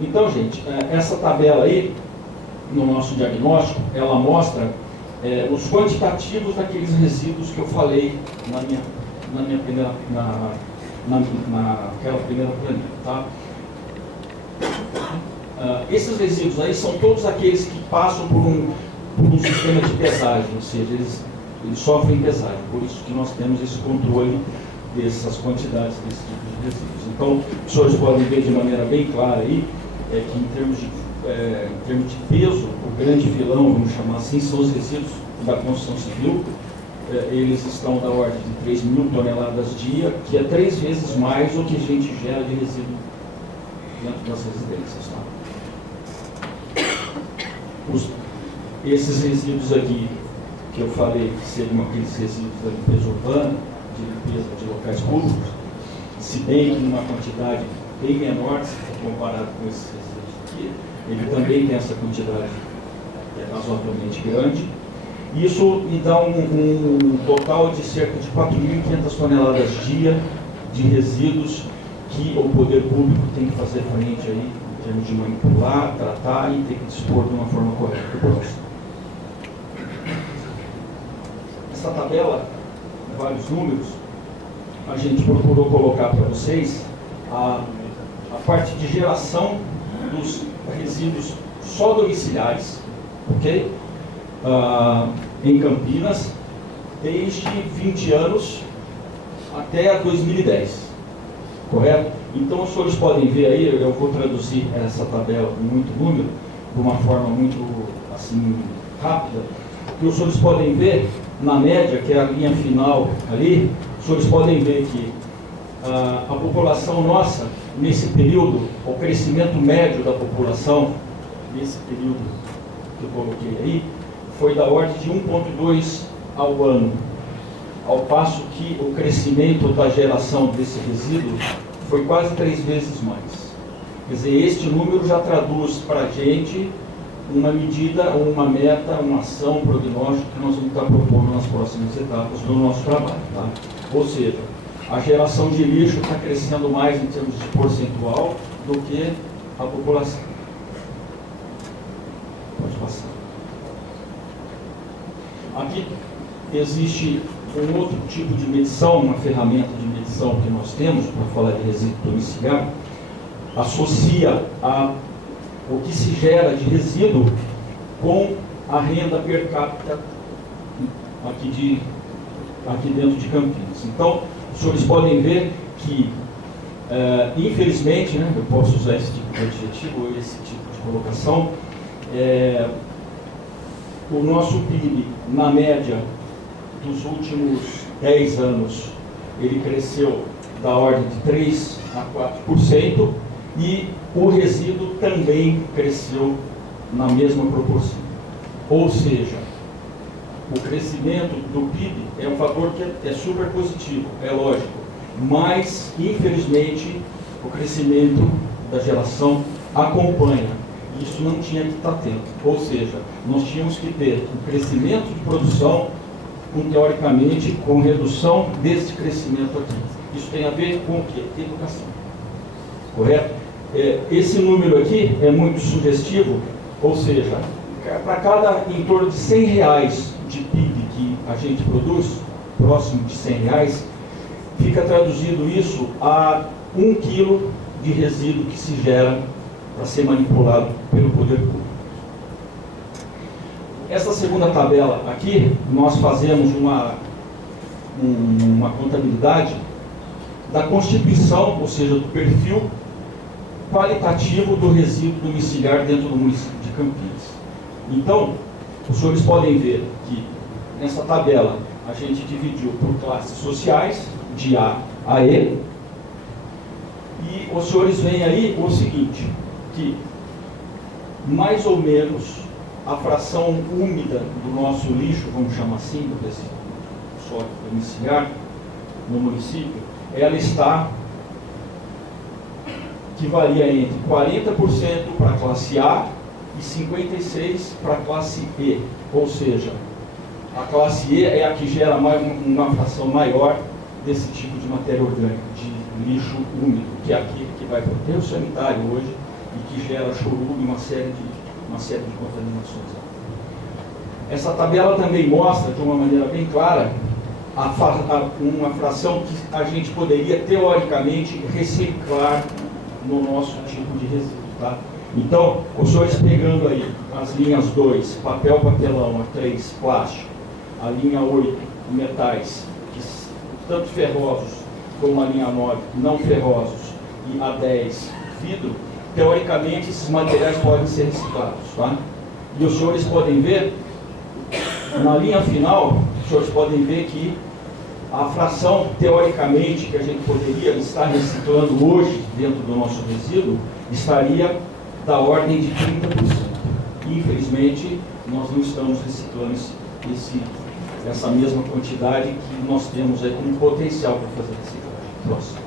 Então, gente, essa tabela aí, no nosso diagnóstico, ela mostra os quantitativos daqueles resíduos que eu falei naquela primeira planilha, tá? Esses resíduos aí são todos aqueles que passam por um sistema de pesagem, ou seja, eles sofrem pesagem, por isso que nós temos esse controle dessas quantidades desse tipo de resíduos. Então, os senhores podem ver de maneira bem clara aí, que em termos de peso, o grande vilão, vamos chamar assim, são os resíduos da construção civil. Eles estão da ordem de 3.000 toneladas dia, que é 3 vezes mais do que a gente gera de resíduo dentro das residências. Tá? Esses resíduos aqui, que eu falei que seriam aqueles resíduos da limpeza urbana, de limpeza de locais públicos, se bem que numa quantidade bem menor, se for comparado com esses resíduos aqui, ele também tem essa quantidade razoavelmente grande. Isso me dá um total de cerca de 4.500 toneladas dia de resíduos que o poder público tem que fazer frente aí, em termos de manipular, tratar e ter que dispor de uma forma correta do próximo. Essa tabela, vários números, a gente procurou colocar para vocês a parte de geração dos resíduos só domiciliares, ok? Em Campinas, desde 20 anos até 2010, correto? Então, os senhores podem ver aí, eu vou traduzir essa tabela com muito número, de uma forma muito assim, rápida, que os senhores podem ver, na média, que é a linha final ali, os senhores podem ver que a população nossa, nesse período, o crescimento médio da população, nesse período que eu coloquei aí, foi da ordem de 1,2 ao ano, ao passo que o crescimento da geração desse resíduo foi quase 3 vezes mais. Quer dizer, este número já traduz para a gente uma medida, uma meta, uma ação, um prognóstico que nós vamos estar propondo nas próximas etapas do nosso trabalho. Tá? Ou seja, a geração de lixo está crescendo mais em termos de percentual do que a população. Pode passar. Aqui existe um outro tipo de medição, uma ferramenta de medição que nós temos para falar de resíduo domiciliar, associa o que se gera de resíduo com a renda per capita aqui dentro de Campinas. Então, os senhores podem ver que, infelizmente, né, eu posso usar esse tipo de adjetivo ou esse tipo de colocação, o nosso PIB, na média dos últimos 10 anos, ele cresceu da ordem de 3 a 4%, e o resíduo também cresceu na mesma proporção. Ou seja, o crescimento do PIB é um fator que é super positivo, é lógico, mas, infelizmente, o crescimento da geração acompanha. Isso não tinha que estar tendo. Ou seja, nós tínhamos que ter um crescimento de produção, teoricamente, com redução desse crescimento aqui. Isso tem a ver com o quê? Educação. Correto? Esse número aqui é muito sugestivo, ou seja, para cada em torno de R$100 de PIB que a gente produz, próximo de R$100, fica traduzido isso a 1 quilo de resíduo que se gera para ser manipulado pelo poder público. Essa segunda tabela aqui, nós fazemos uma contabilidade da constituição, ou seja, do perfil qualitativo do resíduo domiciliar dentro do município de Campinas. Então, os senhores podem ver que nessa tabela a gente dividiu por classes sociais, de A a E, e os senhores veem aí o seguinte, que mais ou menos a fração úmida do nosso lixo, vamos chamar assim, do resíduo sólido domiciliar no município, ela está, que varia entre 40% para a classe A e 56% para a classe E. Ou seja, a classe E é a que gera uma fração maior desse tipo de matéria orgânica, de lixo úmido, que é aquele que vai para o aterro sanitário hoje e que gera chorume e uma série de contaminações. Essa tabela também mostra, de uma maneira bem clara, uma fração que a gente poderia, teoricamente, reciclar no nosso tipo de resíduo. Tá? Então, os senhores pegando aí as linhas 2, papel, papelão, a 3, plástico, a linha 8, metais, tanto ferrosos como a linha 9, não ferrosos, e a 10, vidro, teoricamente esses materiais podem ser reciclados. Tá? E os senhores podem ver, na linha final, os senhores podem ver que a fração, teoricamente, que a gente poderia estar reciclando hoje dentro do nosso resíduo, estaria da ordem de 30%. Infelizmente, nós não estamos reciclando essa mesma quantidade que nós temos aí como potencial para fazer reciclagem. Próximo.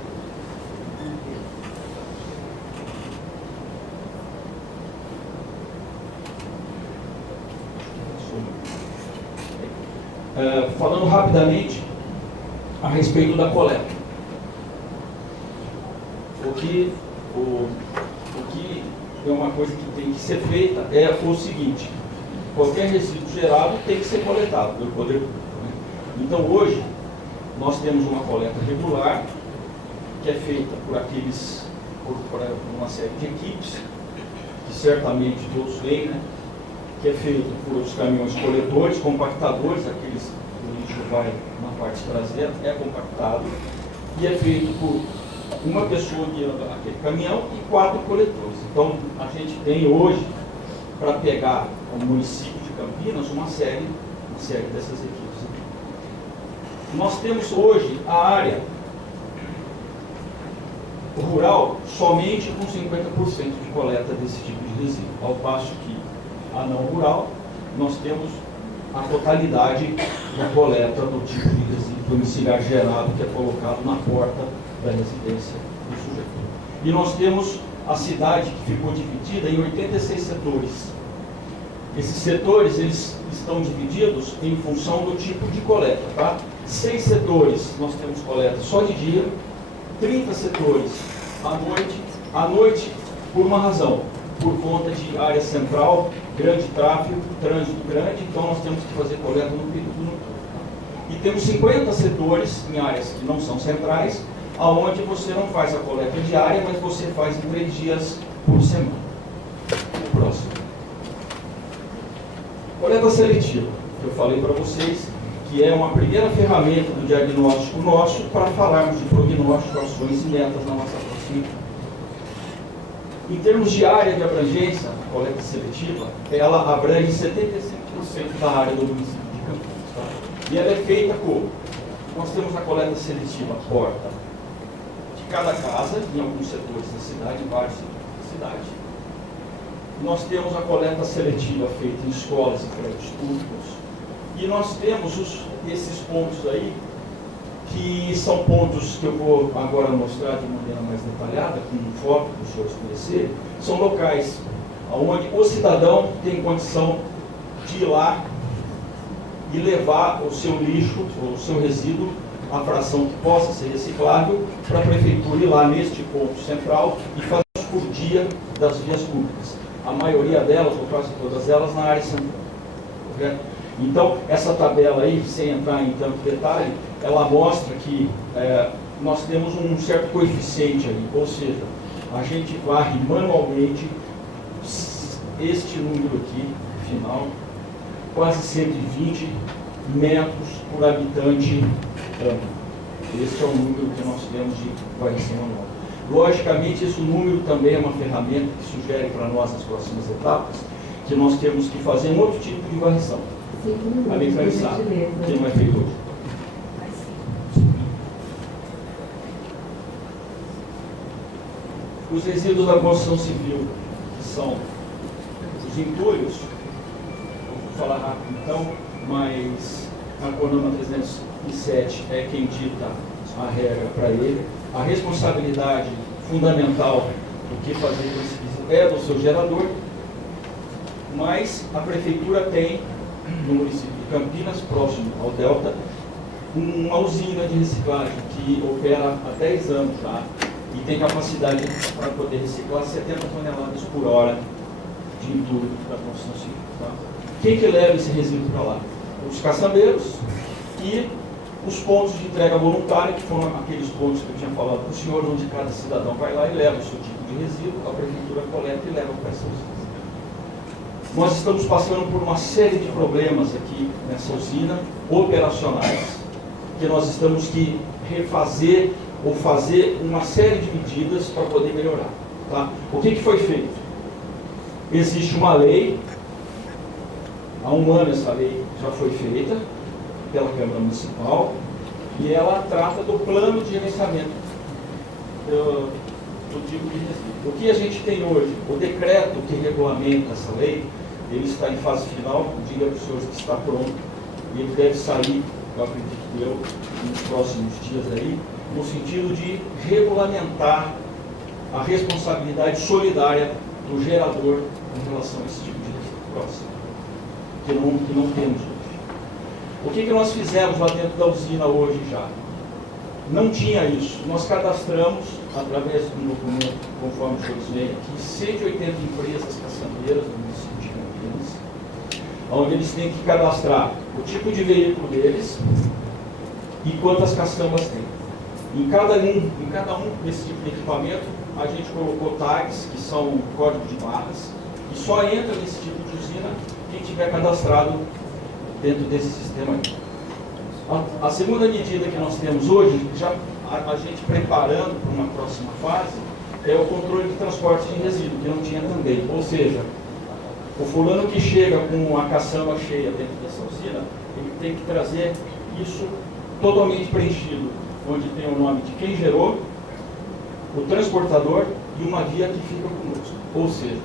Falando rapidamente a respeito da coleta. O que é uma coisa que tem que ser feita é o seguinte: qualquer resíduo gerado tem que ser coletado pelo poder público. Né? Então hoje nós temos uma coleta regular que é feita por uma série de equipes, que certamente todos veem, né? Que é feito por os caminhões coletores, compactadores, aqueles que o lixo vai na parte traseira, é compactado, e é feito por uma pessoa guiando aquele caminhão e 4 coletores. Então, a gente tem hoje, para pegar o município de Campinas, uma série dessas equipes aqui. Nós temos hoje a área rural somente com 50% de coleta desse tipo de resíduo, ao passo que a não rural, nós temos a totalidade da coleta do tipo de resíduo domiciliar gerado que é colocado na porta da residência do sujeito. E nós temos a cidade que ficou dividida em 86 setores. Esses setores, eles estão divididos em função do tipo de coleta, tá? 6 setores nós temos coleta só de dia, 30 setores à noite por uma razão, por conta de área central, grande tráfego, trânsito grande, então nós temos que fazer coleta no período noturno. E temos 50 setores em áreas que não são centrais, aonde você não faz a coleta diária, mas você faz em 3 dias por semana. Próximo. Coleta seletiva, que eu falei para vocês, que é uma primeira ferramenta do diagnóstico nosso para falarmos de prognóstico, ações e metas na nossa próxima. Em termos de área de abrangência, a coleta seletiva, ela abrange 75% da área do município de Campinas. Tá? E ela é feita como? Nós temos a coleta seletiva porta de cada casa, em alguns setores da cidade, em vários setores da cidade. Nós temos a coleta seletiva feita em escolas e prédios públicos. E nós temos esses pontos aí, que são pontos que eu vou agora mostrar de maneira mais detalhada, com um foco para os senhores conhecerem, são locais onde o cidadão tem condição de ir lá e levar o seu lixo, o seu resíduo, a fração que possa ser reciclável, para a prefeitura ir lá neste ponto central e fazer por dia das vias públicas. A maioria delas, ou quase todas elas, na área central. Correto? Então, essa tabela aí, sem entrar em tanto detalhe, ela mostra que nós temos um certo coeficiente ali, ou seja, a gente varre manualmente este número aqui, final, quase 120 metros por habitante ano. Este é o número que nós temos de varrição anual. Logicamente, esse número também é uma ferramenta que sugere para nós nas próximas etapas que nós temos que fazer um outro tipo de varrição. A mecanizada, que não é feito hoje. Os resíduos da construção civil, que são os entulhos, vou falar rápido então, mas a CONAMA 307 é quem dita a regra para ele. A responsabilidade fundamental do que fazer com esse resíduo é do seu gerador, mas a prefeitura tem, no município de Campinas, próximo ao Delta, uma usina de reciclagem que opera há 10 anos já, e tem capacidade para poder reciclar 70 toneladas por hora de entulho da construção civil. Tá? Quem que leva esse resíduo para lá? Os caçambeiros e os pontos de entrega voluntária, que foram aqueles pontos que eu tinha falado para o senhor, onde cada cidadão vai lá e leva o seu tipo de resíduo, a prefeitura coleta e leva para essa usina. Nós estamos passando por uma série de problemas aqui nessa usina, operacionais, que nós estamos que refazer ou fazer uma série de medidas para poder melhorar. Tá? O que foi feito? Existe uma lei, há um ano essa lei já foi feita pela Câmara Municipal, e ela trata do plano de gerenciamento do tipo de resíduo. O que a gente tem hoje? O decreto que regulamenta essa lei, ele está em fase final, diga para os senhores que está pronto, e ele deve sair, eu acredito nos próximos dias aí, no sentido de regulamentar a responsabilidade solidária do gerador em relação a esse tipo de resíduo próximo, que não temos hoje. O que nós fizemos lá dentro da usina hoje já? Não tinha isso. Nós cadastramos, através de um documento, conforme os senhores veem aqui, 180 empresas caçambeiras do município de Campinas, onde eles têm que cadastrar o tipo de veículo deles e quantas caçambas tem. Em cada um desse tipo de equipamento, a gente colocou tags, que são código de barras, e só entra nesse tipo de usina quem tiver cadastrado dentro desse sistema aqui. A segunda medida que nós temos hoje, já a gente preparando para uma próxima fase, é o controle de transporte de resíduo, que não tinha também. Ou seja, o fulano que chega com a caçamba cheia dentro dessa usina, ele tem que trazer isso totalmente preenchido, onde tem o nome de quem gerou, o transportador e uma via que fica conosco. Ou seja,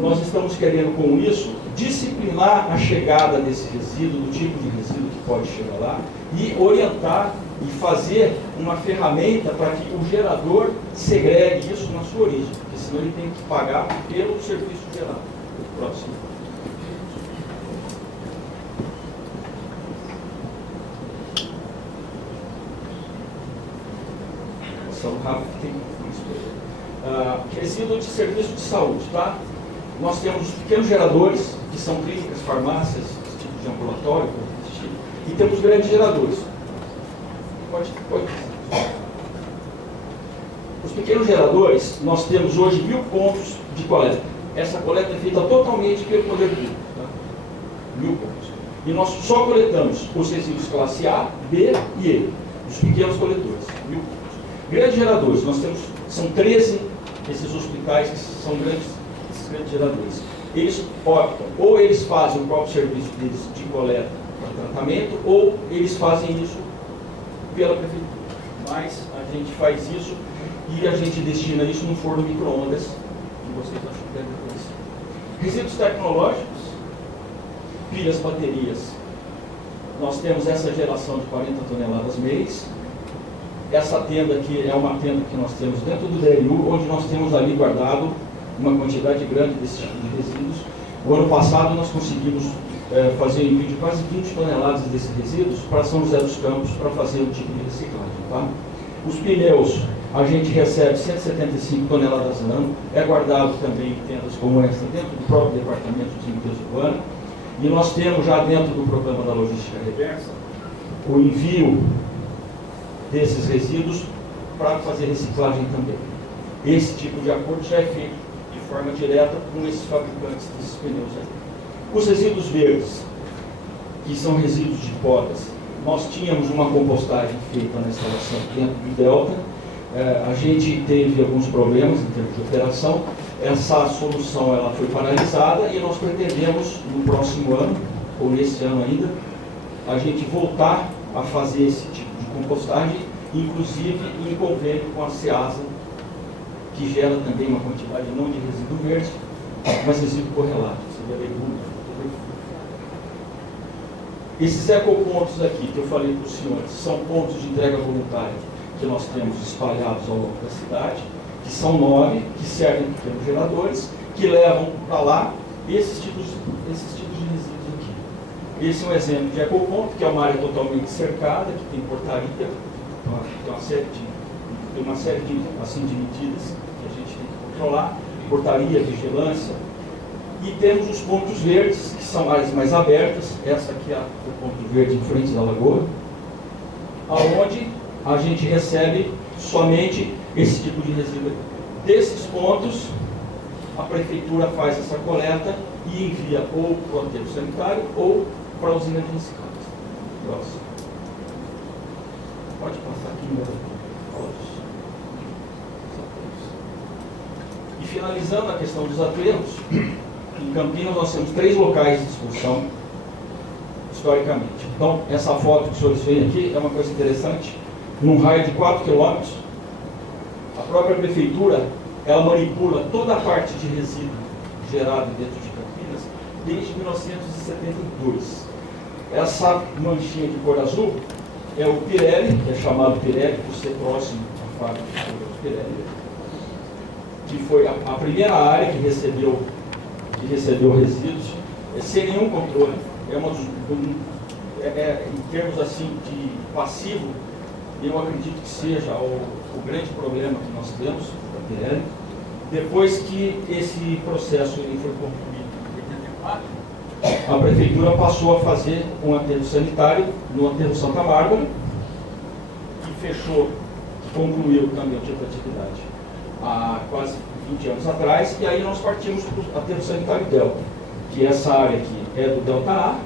nós estamos querendo com isso disciplinar a chegada desse resíduo, do tipo de resíduo que pode chegar lá, e orientar e fazer uma ferramenta para que o gerador segregue isso na sua origem, porque senão ele tem que pagar pelo serviço gerado. Próximo. Resíduo de serviço de saúde, tá? Nós temos os pequenos geradores, que são clínicas, farmácias, esse tipo de ambulatório, e temos grandes geradores. Pode. Os pequenos geradores, nós temos hoje 1000 pontos de coleta. Essa coleta é feita totalmente pelo poder público. Tá? 1000 pontos. E nós só coletamos os resíduos classe A, B e E, os pequenos coletores. 1000 pontos. Grandes geradores, nós temos, são 13 esses hospitais que são esses grandes geradores. Eles optam, ou eles fazem o próprio serviço deles de coleta para tratamento, ou eles fazem isso pela prefeitura. Mas a gente faz isso e a gente destina isso no forno micro-ondas, que vocês acham que devem conhecer. Resíduos tecnológicos, pilhas, baterias. Nós temos essa geração de 40 toneladas mês. Essa tenda aqui é uma tenda que nós temos dentro do DRU, onde nós temos ali guardado uma quantidade grande desse tipo de resíduos. O ano passado nós conseguimos fazer um envio de quase 20 toneladas desses resíduos para São José dos Campos para fazer um tipo de reciclagem. Tá? Os pneus, a gente recebe 175 toneladas ano, é guardado também em tendas como essa dentro do próprio Departamento de Limpeza Urbana. E nós temos já dentro do programa da logística reversa o envio desses resíduos para fazer reciclagem também. Esse tipo de acordo já é feito de forma direta com esses fabricantes desses pneus aí. Os resíduos verdes, que são resíduos de podas, nós tínhamos uma compostagem feita na instalação dentro do Delta. A gente teve alguns problemas em termos de operação. Essa solução ela foi paralisada e nós pretendemos no próximo ano, ou nesse ano ainda, a gente voltar a fazer esse tipo de compostagem, inclusive em convênio com a SEASA, que gera também uma quantidade não de resíduo verde, mas resíduo correlato, seria legumes. Esses ecopontos aqui que eu falei para os senhores são pontos de entrega voluntária que nós temos espalhados ao longo da cidade, que são 9, que servem pelos geradores, que levam para lá esses tipos de resíduos aqui. Esse é um exemplo de ecoponto, que é uma área totalmente cercada, que tem portaria, tem uma série de tem uma série de, assim, de medidas que a gente tem que controlar, portaria, vigilância, e temos os pontos verdes, que são áreas mais abertas. Essa aqui é o ponto verde em frente da lagoa, aonde a gente recebe somente esse tipo de resíduo. Desses pontos, a prefeitura faz essa coleta e envia ou para o aterro sanitário ou para a usina de reciclagem. Próximo. Pode passar aqui mesmo. E finalizando a questão dos aterros, em Campinas nós temos 3 locais de dispersão historicamente. Então, essa foto que os senhores veem aqui é uma coisa interessante. Num raio de 4 quilômetros, a própria prefeitura, ela manipula toda a parte de resíduo gerado dentro de Campinas desde 1972. Essa manchinha de cor azul é o Pirelli, que é chamado Pirelli por ser próximo à fábrica do Pirelli, que foi a primeira área que recebeu resíduos, sem nenhum controle. Em termos assim de passivo, eu acredito que seja o grande problema que nós temos da Pirelli. Depois que esse processo ele foi concluído em 84, a prefeitura passou a fazer um aterro sanitário no aterro Santa Bárbara, que fechou, que concluiu também o tipo de atividade há quase 20 anos atrás, e aí nós partimos para o aterro sanitário Delta, que essa área aqui é do Delta A,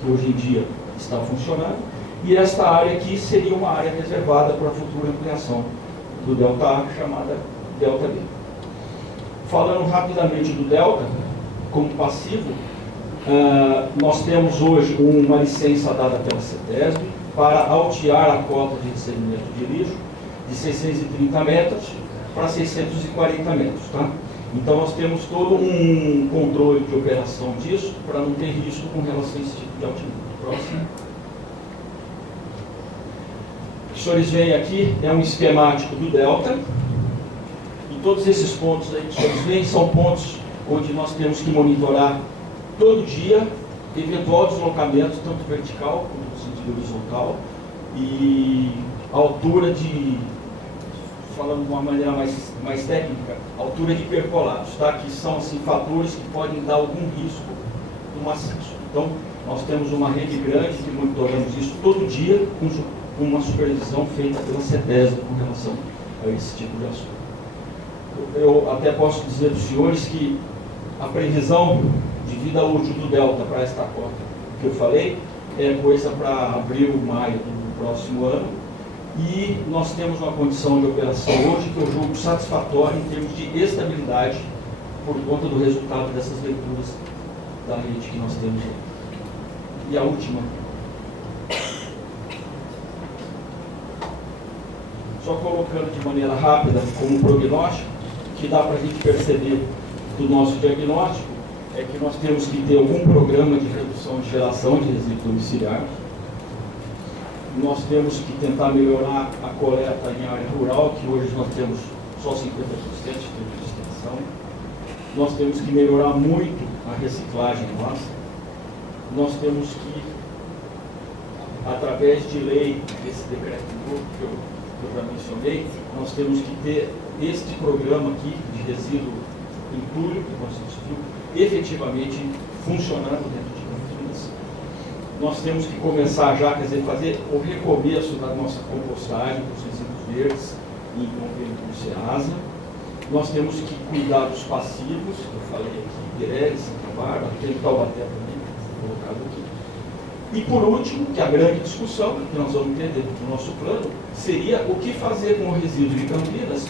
que hoje em dia está funcionando, e esta área aqui seria uma área reservada para a futura ampliação do Delta A, chamada Delta B. Falando rapidamente do Delta, como passivo, nós temos hoje uma licença dada pela CETESB para altear a cota de recebimento de lixo de 630 metros para 640 metros. Tá? Então nós temos todo um controle de operação disso para não ter risco com relação a esse tipo de altimento. Próximo. O que os senhores veem aqui é um esquemático do Delta. E todos esses pontos aí que os senhores veem são pontos onde nós temos que monitorar todo dia eventual deslocamento, tanto vertical quanto no sentido horizontal, e a altura de, falando de uma maneira mais técnica, altura de percolados, tá? Que são assim, fatores que podem dar algum risco no maciço. Então, nós temos uma rede grande que monitoramos isso todo dia, com uma supervisão feita pela CETESB com relação a esse tipo de assunto. Eu até posso dizer para os senhores que a previsão de vida útil do Delta para esta cota que eu falei é coisa para abril, maio do próximo ano, e nós temos uma condição de operação hoje que eu julgo satisfatória em termos de estabilidade por conta do resultado dessas leituras da rede que nós temos aí. E a última, só colocando de maneira rápida como prognóstico, que dá para a gente perceber do nosso diagnóstico, é que nós temos que ter algum programa de redução de geração de resíduos domiciliares. Nós temos que tentar melhorar a coleta em área rural, que hoje nós temos só 50% de extensão. Nós temos que melhorar muito a reciclagem nossa. Nós temos que, através de lei, desse decreto novo que eu já mencionei, nós temos que ter este programa aqui de resíduo entulho, que nós discutimos, efetivamente funcionando dentro de Campinas. Nós temos que começar já, quer dizer, fazer o recomeço da nossa compostagem dos resíduos verdes em convênio com o SEASA. Nós temos que cuidar dos passivos, que eu falei aqui, Pirelli, Santa Bárbara, tem Taubaté também, colocado aqui. E por último, que a grande discussão que nós vamos ter dentro do nosso plano seria o que fazer com o resíduo de Campinas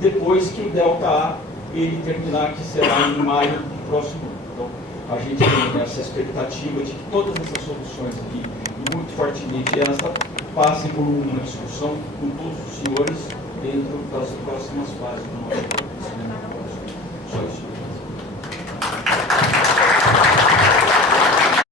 depois que o Delta A ele terminar, que será em maio do próximo ano. Então, a gente tem essa expectativa de que todas essas soluções aqui, e muito fortemente esta, passem por uma discussão com todos os senhores dentro das próximas fases do nosso plano. Só isso.